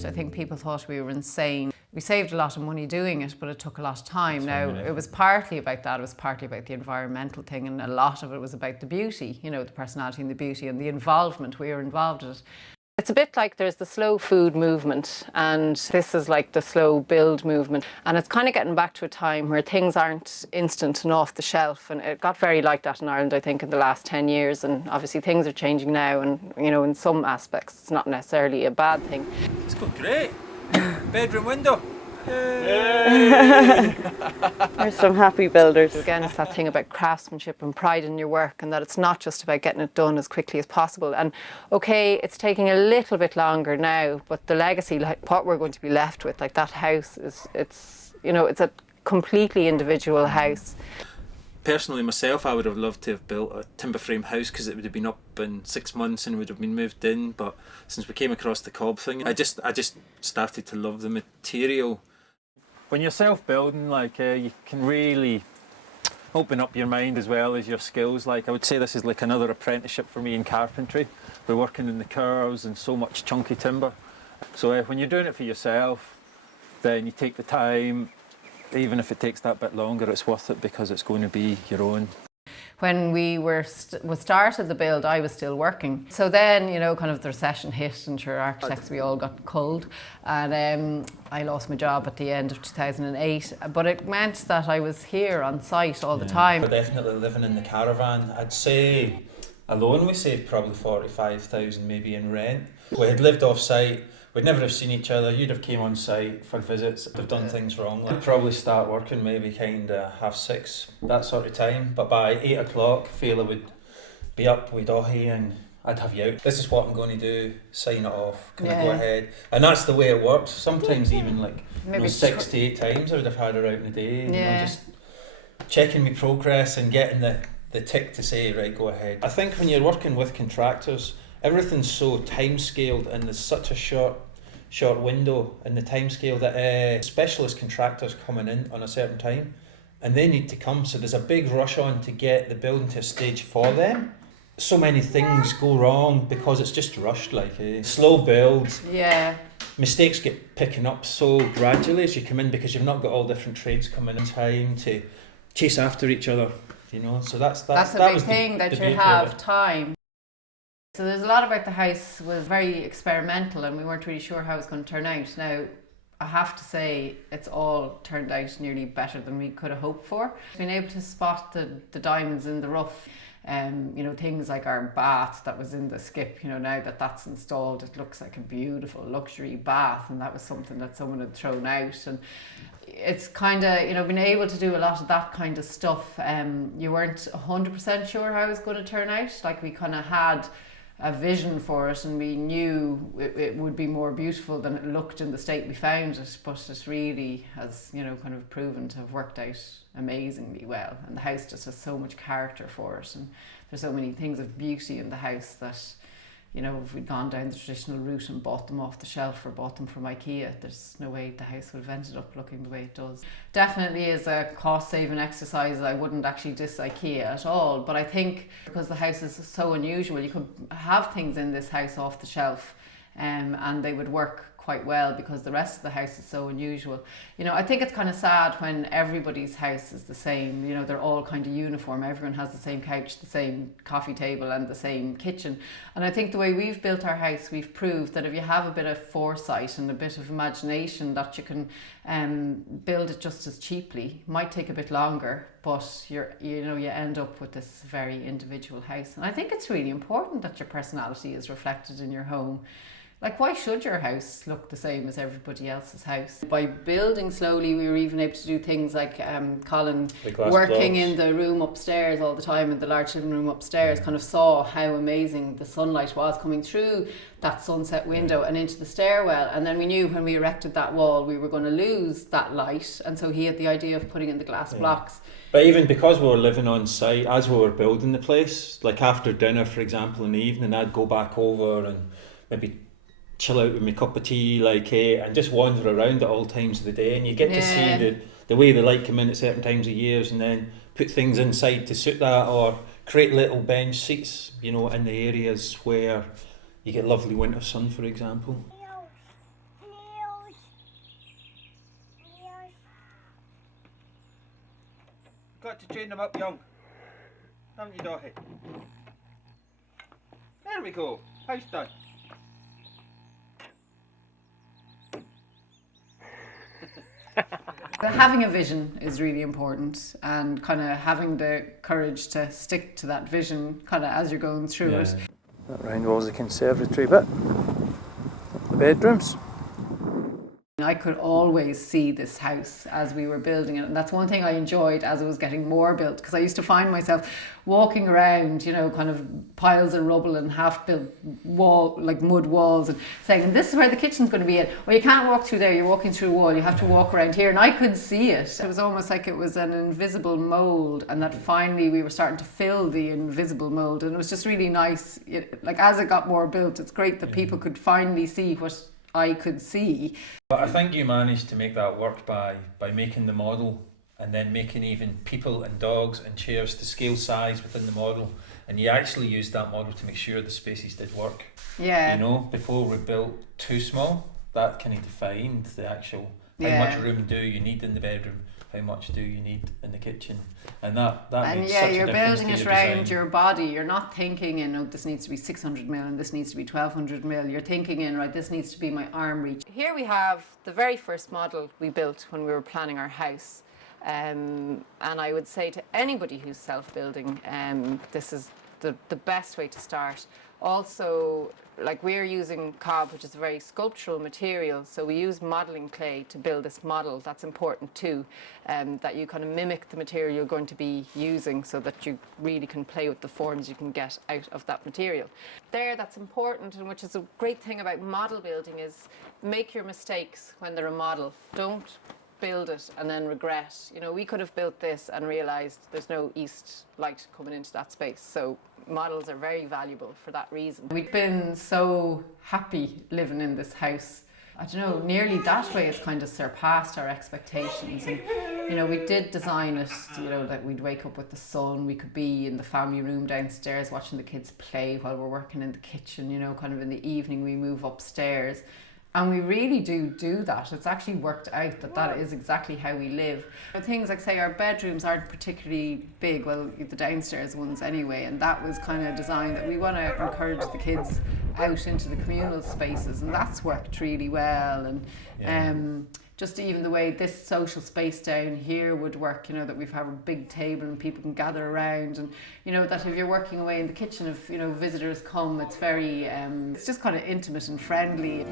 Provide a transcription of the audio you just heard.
project. I think people thought we were insane. We saved a lot of money doing it, but it took a lot of time. Now, it was partly about that, it was partly about the environmental thing, and a lot of it was about the beauty, you know, the personality and the beauty and the involvement. We were involved in it. It's a bit like there's the slow food movement, and this is like the slow build movement. And it's kind of getting back to a time where things aren't instant and off the shelf. And it got very like that in Ireland, I think, in the last 10 years. And obviously things are changing now. And, you know, in some aspects, it's not necessarily a bad thing. It's going great. Bedroom window. There's some happy builders. Again, it's that thing about craftsmanship and pride in your work, and that it's not just about getting it done as quickly as possible. And okay, it's taking a little bit longer now, but the legacy, like what we're going to be left with, like that house it's you know, it's a completely individual house. Personally, myself, I would have loved to have built a timber frame house because it would have been up in 6 months and would have been moved in. But since we came across the cob thing, I just started to love the material. When you're self-building, like you can really open up your mind as well as your skills. Like I would say this is like another apprenticeship for me in carpentry. We're working in the curves and so much chunky timber. So when you're doing it for yourself, then you take the time. Even if it takes that bit longer, it's worth it because it's going to be your own. When we started the build, I was still working. So then, you know, kind of the recession hit, and sure, architects, we all got cold. And I lost my job at the end of 2008. But it meant that I was here on site all the time. We're definitely living in the caravan. I'd say alone we saved probably 45,000 maybe in rent. We had lived off site. We'd never have seen each other. You'd have came on site for visits. We've done things wrong. I'd probably start working maybe kind of 6:30, that sort of time. But by 8 o'clock, Feile would be up with Dahi and I'd have you out. This is what I'm going to do. Sign it off. Can I go ahead? And that's the way it worked. Sometimes even like maybe 6 to 8 times I would have had her out in a day. You know, just checking my progress and getting the tick to say, right, go ahead. I think when you're working with contractors, everything's so time scaled and there's such a short window in the time scale that specialist contractors coming in on a certain time and they need to come, so there's a big rush on to get the building to a stage for them. So many things go wrong because it's just rushed, like slow build. Mistakes get picking up so gradually as you come in because you've not got all different trades coming in time to chase after each other, you know. So that's a big thing, that you have time. So there's a lot about the house was very experimental and we weren't really sure how it was going to turn out. Now, I have to say it's all turned out nearly better than we could have hoped for. Being able to spot the diamonds in the rough, you know, things like our bath that was in the skip, you know, now that that's installed, it looks like a beautiful luxury bath, and that was something that someone had thrown out. And it's kind of, you know, being able to do a lot of that kind of stuff. You weren't 100% sure how it was going to turn out. Like we kind of had a vision for it and we knew it would be more beautiful than it looked in the state we found it, but it really has, you know, kind of proven to have worked out amazingly well, and the house just has so much character for it, and there's so many things of beauty in the house that, you know, if we'd gone down the traditional route and bought them off the shelf or bought them from IKEA, there's no way the house would have ended up looking the way it does. Definitely is a cost-saving exercise. I wouldn't actually diss IKEA at all, but I think because the house is so unusual, you could have things in this house off the shelf and they would work quite well because the rest of the house is so unusual. You know, I think it's kind of sad when everybody's house is the same, you know, they're all kind of uniform, everyone has the same couch, the same coffee table and the same kitchen. And I think the way we've built our house, we've proved that if you have a bit of foresight and a bit of imagination, that you can build it just as cheaply. Might take a bit longer, but you end up with this very individual house. And I think it's really important that your personality is reflected in your home. Like, why should your house look the same as everybody else's house? By building slowly, we were even able to do things like Colin working in the room upstairs all the time, in the large living room upstairs, kind of saw how amazing the sunlight was coming through that sunset window and into the stairwell. And then we knew when we erected that wall, we were going to lose that light. And so he had the idea of putting in the glass blocks. But even because we were living on site, as we were building the place, like after dinner, for example, in the evening, I'd go back over and maybe chill out with my cup of tea, like, and just wander around at all times of the day, and you get to see the way the light come in at certain times of years, and then put things inside to suit that, or create little bench seats, you know, in the areas where you get lovely winter sun, for example. got to train them up young. Haven't you, Dorothy? There we go. House done. But having a vision is really important, and kind of having the courage to stick to that vision kind of as you're going through it. That round wall's the conservatory bit. The bedrooms. I could always see this house as we were building it, and that's one thing I enjoyed as it was getting more built, because I used to find myself walking around, you know, kind of piles of rubble and half-built wall, like mud walls, and saying, and this is where the kitchen's going to be. Well, you can't walk through there, you're walking through a wall, you have to walk around here, and I could see it. It was almost like it was an invisible mould, and that finally we were starting to fill the invisible mould, and it was just really nice. Like, as it got more built, it's great that people could finally see what I could see. But I think you managed to make that work by making the model and then making even people and dogs and chairs to scale size within the model, and you actually used that model to make sure the spaces did work. Yeah. You know, before we built too small, that kind of defined the actual how much room do you need in the bedroom, how much do you need in the kitchen, and that and made yeah, such a you're difference building to it your around design. your body. You're not thinking in, oh, this needs to be 600 mil and this needs to be 1200 mil. You're thinking in, right, this needs to be my arm reach. Here we have the very first model we built when we were planning our house. And I would say to anybody who's self-building, this is the best way to start. Also, like, we're using cob, which is a very sculptural material, so we use modelling clay to build this model. That's important too, that you kind of mimic the material you're going to be using, so that you really can play with the forms you can get out of that material. That's important, and which is a great thing about model building, is make your mistakes when they're a model. Don't build it and then regret. You know, we could have built this and realised there's no east light coming into that space. So models are very valuable for that reason. We've been so happy living in this house. I don't know, nearly that way it's kind of surpassed our expectations. And, you know, we did design it, you know, that we'd wake up with the sun, we could be in the family room downstairs watching the kids play while we're working in the kitchen, you know, kind of in the evening we move upstairs. And we really do that. It's actually worked out that is exactly how we live. Things like, say, our bedrooms aren't particularly big, well, the downstairs ones anyway, and that was kind of designed that we want to encourage the kids out into the communal spaces, and that's worked really well. And just even the way this social space down here would work, you know, that we've had a big table and people can gather around, and, you know, that if you're working away in the kitchen, if, you know, visitors come, it's very, it's just kind of intimate and friendly.